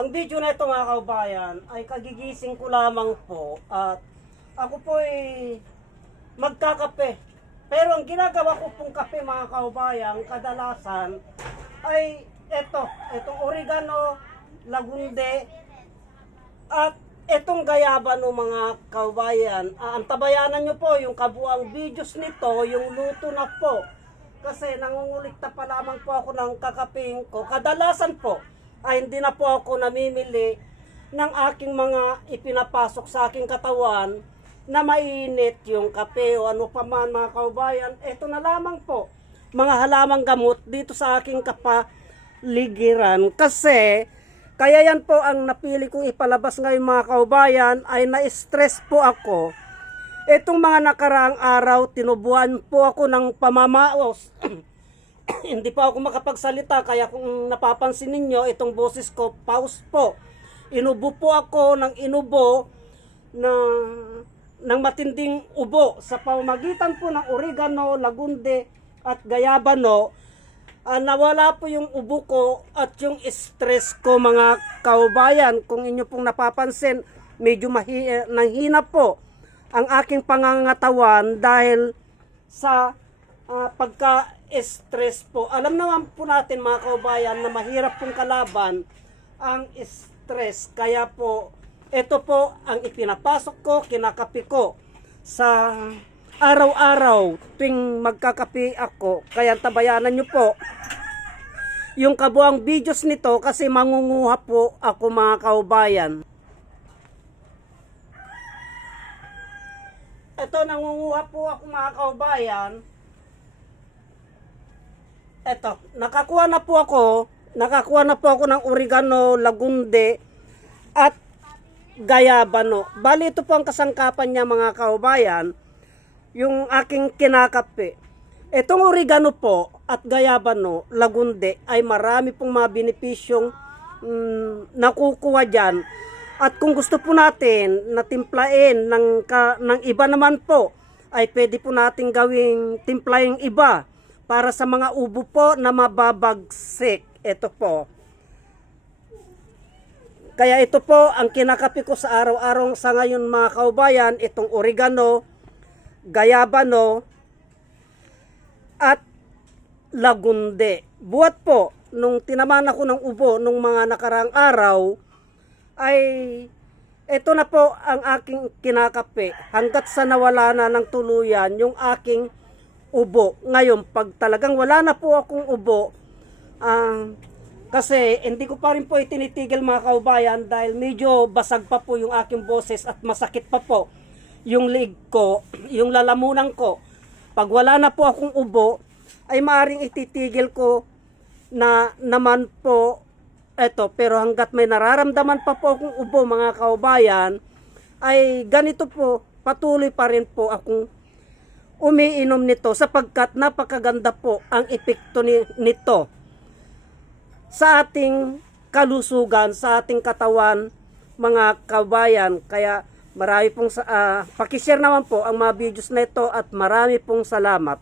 Ang video na ito mga kaubayan ay kagigising ko lamang po at ako po ay magkakape. Pero ang ginagawa ko pong kape mga kaubayan kadalasan ay itong oregano, lagunde at itong gayabano mga kaubayan. Antabayanan nyo po yung kabuang videos nito, yung luto na po. Kasi nangungulikta pa lamang po ako ng kakaping ko. Kadalasan po ay hindi na po ako namimili ng aking mga ipinapasok sa aking katawan na mainit yung kape o ano pa man mga kaubayan. Ito na lamang po, mga halamang gamot dito sa aking kapaligiran. Kasi, kaya yan po ang napili kong ipalabas ngayon mga kaubayan ay na-stress po ako. Itong mga nakaraang araw, tinubuan po ako ng pamamaos. Hindi pa ako makapagsalita, kaya kung napapansin ninyo, itong boses ko, pause po. Inubo po ako ng inubo ng matinding ubo sa pamamagitan po ng oregano, lagunde at gayabano. Nawala po yung ubo ko at yung stress ko mga kaubayan. Kung inyo pong napapansin, medyo nanghina po ang aking pangangatawan dahil sa pagka-stress po. Alam naman po natin mga kaubayan na mahirap pong kalaban ang stress. Kaya po, ito po ang ipinapasok ko, kinakapi ko sa araw-araw tuwing magkakapi ako. Kaya tabayanan nyo po yung kabuang videos nito kasi mangunguha po ako mga kaubayan. Ito, nangunguha po ako mga kaubayan. Ito, nakakuha na po ako ng oregano, lagunde at gayabano. Bali ito po ang kasangkapan niya mga kaubayan, yung aking kinakape. Itong oregano po at gayabano, lagunde ay marami pong mga benepisyong nakukuha dyan. At kung gusto po natin na timplain ng iba naman po, ay pwede po natin gawing timplaing iba para sa mga ubo po na mababagsik. Ito po. Kaya ito po ang kinakapi ko sa araw-araw sa ngayon mga kaubayan, itong oregano, gayabano, at lagunde. Buhat po, nung tinamaan ako ng ubo nung mga nakaraang araw, ay ito na po ang aking kinakape hanggat sa nawala na ng tuluyan yung aking ubo. Ngayon, pag talagang wala na po akong ubo, kasi hindi ko pa rin po itinitigil mga kaubayan dahil medyo basag pa po yung aking boses at masakit pa po yung leg ko, yung lalamunan ko. Pag wala na po akong ubo, ay maaring ititigil ko na naman po ito. Pero hanggat may nararamdaman pa po akong ubo mga kaubayan, ay ganito po, patuloy pa rin po akong umiinom nito sapagkat napakaganda po ang epekto nito sa ating kalusugan, sa ating katawan mga kaubayan. Kaya marami pong pakishare naman po ang mga videos na ito at marami pong salamat.